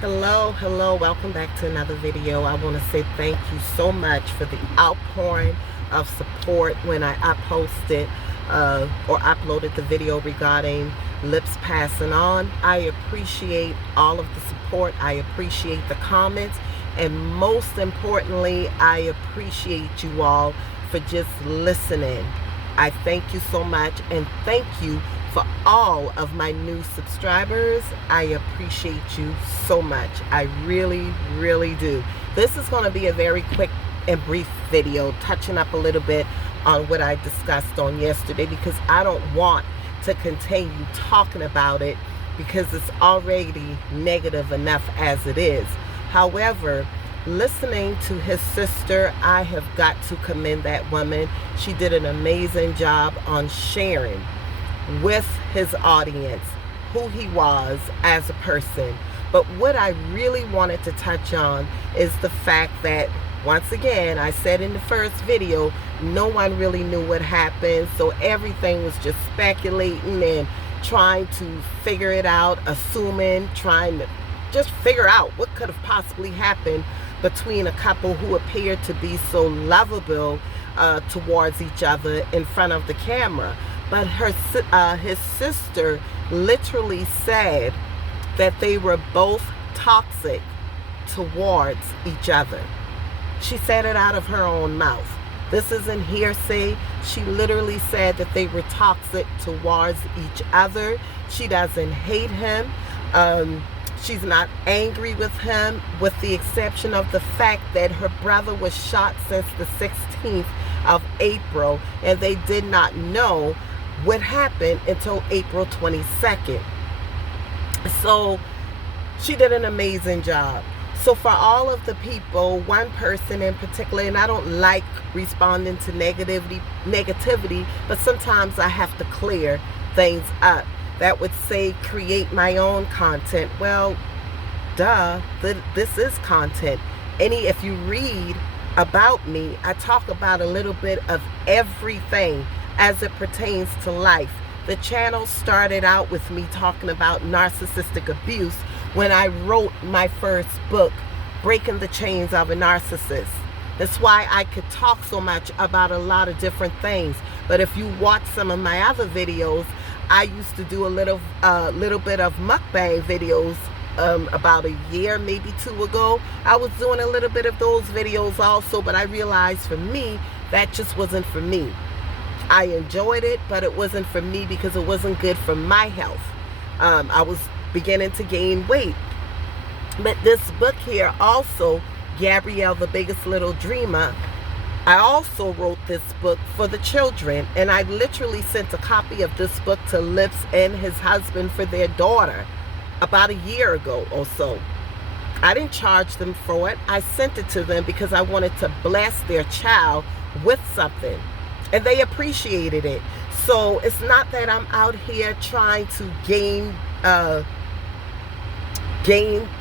Hello, welcome back to another video. I want to say thank you so much for the outpouring of support when I posted or uploaded the video regarding lips passing on. I appreciate all of the support. I appreciate the comments, and most importantly, I appreciate you all for just listening. I thank you so much, and thank you for all of my new subscribers. I appreciate you so much. I really do. This is going to be a very quick and brief video touching up a little bit on what I discussed on yesterday, because I don't want to continue talking about it because it's already negative enough as it is. However, listening to his sister, I have got to commend that woman. She did an amazing job on sharing with his audience who he was as a person. But what I really wanted to touch on is the fact that, once again, I said in the first video, no one really knew what happened, so everything was just speculating and trying to figure it out, assuming, trying to just figure out what could have possibly happened between a couple who appeared to be so lovable towards each other in front of the camera. But his sister literally said that they were both toxic towards each other. She said it out of her own mouth. This isn't hearsay. She literally said that they were toxic towards each other. She doesn't hate him. She's not angry with him, with the exception of the fact that her brother was shot since the 16th of April, and they did not know what happened until April 22nd. So she did an amazing job. So for all of the people, one person in particular, and I don't like responding to negativity, but sometimes I have to clear things up, that would say create my own content. Well, duh, this is content. If you read about me, I talk about a little bit of everything as it pertains to life. The channel started out with me talking about narcissistic abuse when I wrote my first book, Breaking the Chains of a Narcissist. That's why I could talk so much about a lot of different things. But if you watch some of my other videos, I used to do a little bit of mukbang videos about a year, maybe 2 ago. I was doing a little bit of those videos also, but I realized for me, that just wasn't for me. I enjoyed it, but it wasn't for me because it wasn't good for my health. I was beginning to gain weight. But this book here also, Gabrielle, the Biggest Little Dreamer, I also wrote this book for the children, and I literally sent a copy of this book to Lips and his husband for their daughter about a year ago or so. I didn't charge them for it. I sent it to them because I wanted to bless their child with something, and they appreciated it. So it's not that I'm out here trying to gain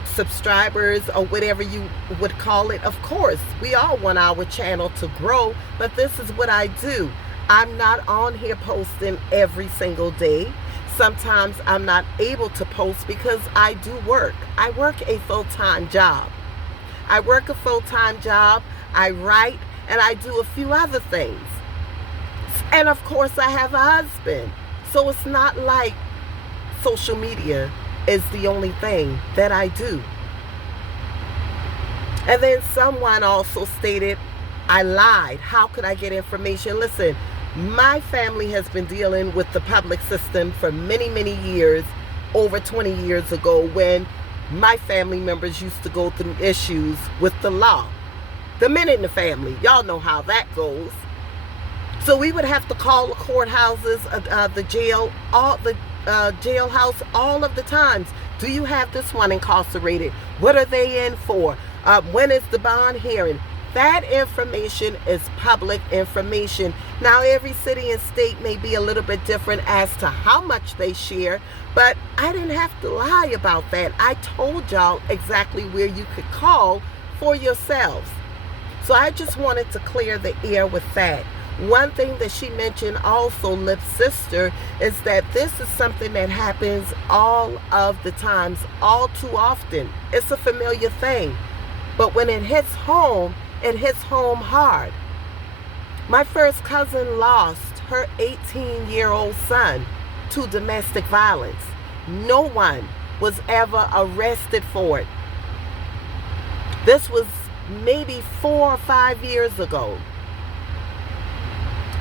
subscribers or whatever you would call it. Of course, we all want our channel to grow, but this is what I do. I'm not on here posting every single day. Sometimes I'm not able to post because I do work. I work a full-time job. I write, and I do a few other things. And of course, I have a husband. So it's not like social media is the only thing that I do. And then someone also stated I lied. How could I get information? Listen, my family has been dealing with the public system for many years, over 20 years ago, when my family members used to go through issues with the law. The men in the family, y'all know how that goes. So we would have to call the courthouses, the jail, jailhouse all of the times. Do you have this one incarcerated? What are they in for? When is the bond hearing? That information is public information. Now, every city and state may be a little bit different as to how much they share, but I didn't have to lie about that. I told y'all exactly where you could call for yourselves. So I just wanted to clear the air with that. One thing that she mentioned also, Lip's sister, is that this is something that happens all of the times, all too often. It's a familiar thing. But when it hits home hard. My first cousin lost her 18-year-old son to domestic violence. No one was ever arrested for it. This was maybe 4 or 5 years ago.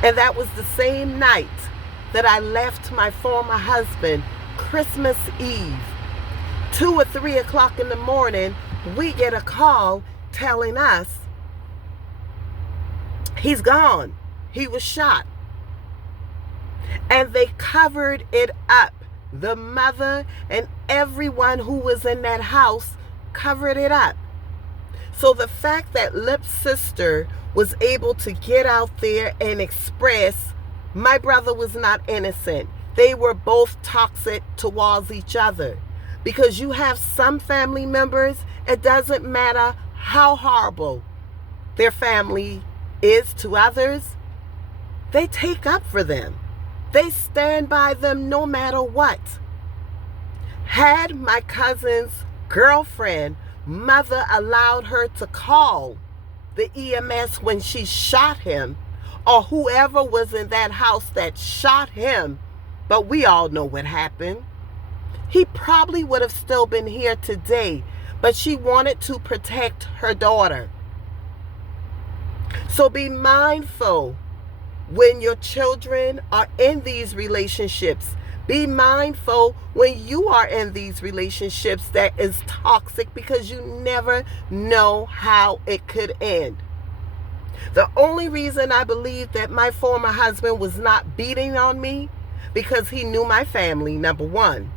And that was the same night that I left my former husband, Christmas Eve. 2 or 3 o'clock in the morning, we get a call telling us he's gone. He was shot. And they covered it up. The mother and everyone who was in that house covered it up. So the fact that Lip's sister was able to get out there and express, my brother was not innocent. They were both toxic towards each other. Because you have some family members, it doesn't matter how horrible their family is to others, they take up for them. They stand by them no matter what. Had my cousin's girlfriend mother allowed her to call the EMS when she shot him, or whoever was in that house that shot him, but we all know what happened, he probably would have still been here today, but she wanted to protect her daughter. So be mindful when your children are in these relationships. Be mindful when you are in these relationships that is toxic, because you never know how it could end. The only reason I believe that my former husband was not beating on me, because he knew my family, number one.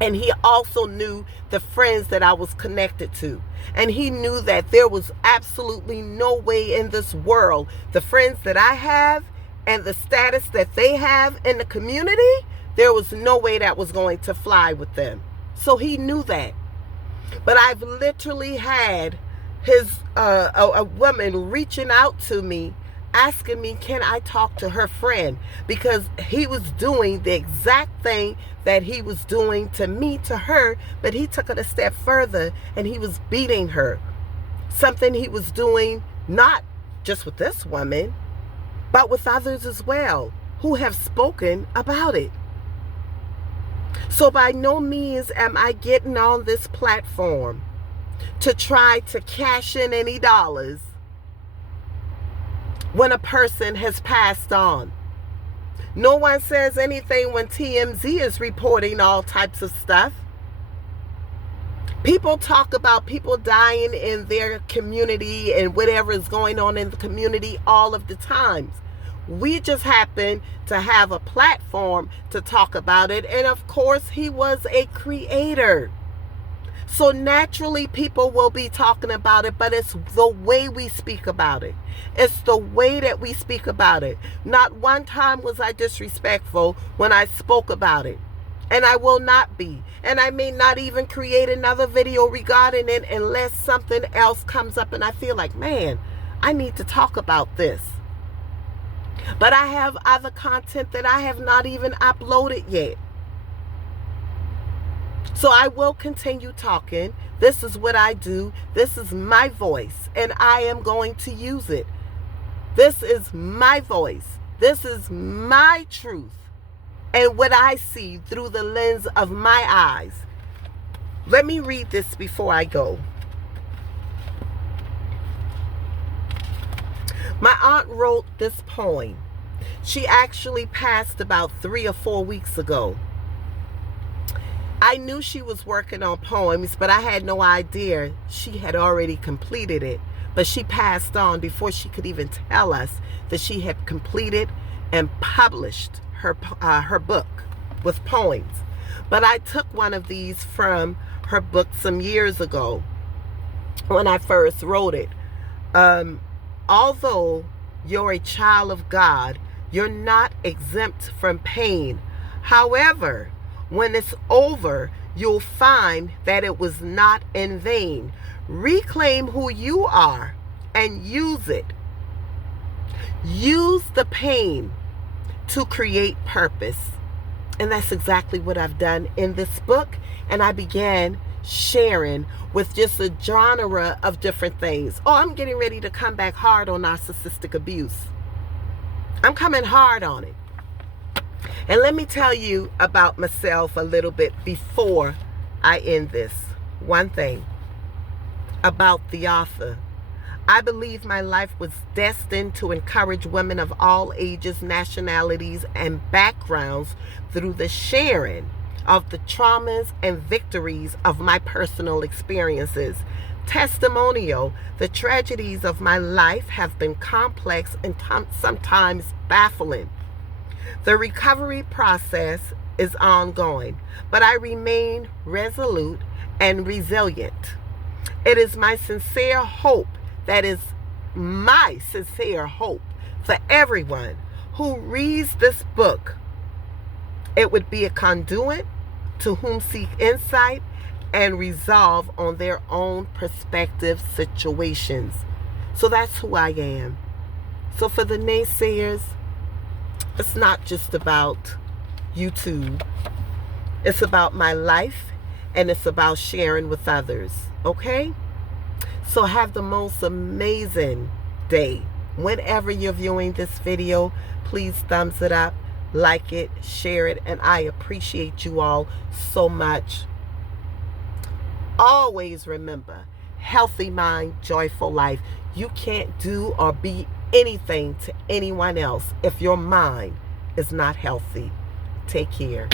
And he also knew the friends that I was connected to. And he knew that there was absolutely no way in this world, the friends that I have and the status that they have in the community, there was no way that was going to fly with them. So he knew that. But I've literally had a woman reaching out to me, asking me, can I talk to her friend? Because he was doing the exact thing that he was doing to me, to her, but he took it a step further and he was beating her. Something he was doing not just with this woman, but with others as well, who have spoken about it. So by no means am I getting on this platform to try to cash in any dollars when a person has passed on. No one says anything when TMZ is reporting all types of stuff. People talk about people dying in their community and whatever is going on in the community all of the times. We just happen to have a platform to talk about it. And of course, he was a creator. So naturally, people will be talking about it, but it's the way we speak about it. It's the way that we speak about it. Not one time was I disrespectful when I spoke about it. And I will not be. And I may not even create another video regarding it unless something else comes up and I feel like, man, I need to talk about this. But I have other content that I have not even uploaded yet. So I will continue talking. This is what I do. This is my voice, and I am going to use it. This is my voice. This is my truth and what I see through the lens of my eyes. Let me read this before I go. My aunt wrote this poem. She actually passed about 3 or 4 weeks ago. I knew she was working on poems, but I had no idea she had already completed it. But she passed on before she could even tell us that she had completed and published her book with poems. But I took one of these from her book some years ago when I first wrote it. Although you're a child of God, you're not exempt from pain. However, when it's over, you'll find that it was not in vain. Reclaim who you are and use it. Use the pain to create purpose. And that's exactly what I've done in this book. And I began sharing with just a genre of different things. Oh, I'm getting ready to come back hard on narcissistic abuse. I'm coming hard on it. And let me tell you about myself a little bit before I end this. One thing about the author. I believe my life was destined to encourage women of all ages, nationalities, and backgrounds through the sharing of the traumas and victories of my personal experiences. Testimonial, the tragedies of my life have been complex and sometimes baffling. The recovery process is ongoing, but I remain resolute and resilient. It is my sincere hope, that is my sincere hope for everyone who reads this book, it would be a conduit to whom seek insight and resolve on their own perspective situations. So that's who I am. So for the naysayers, it's not just about YouTube. It's about my life, and it's about sharing with others. Okay? So have the most amazing day. Whenever you're viewing this video, please thumbs it up, like it, share it, and I appreciate you all so much. Always remember, healthy mind, joyful life. You can't do or be anything to anyone else if your mind is not healthy. Take care.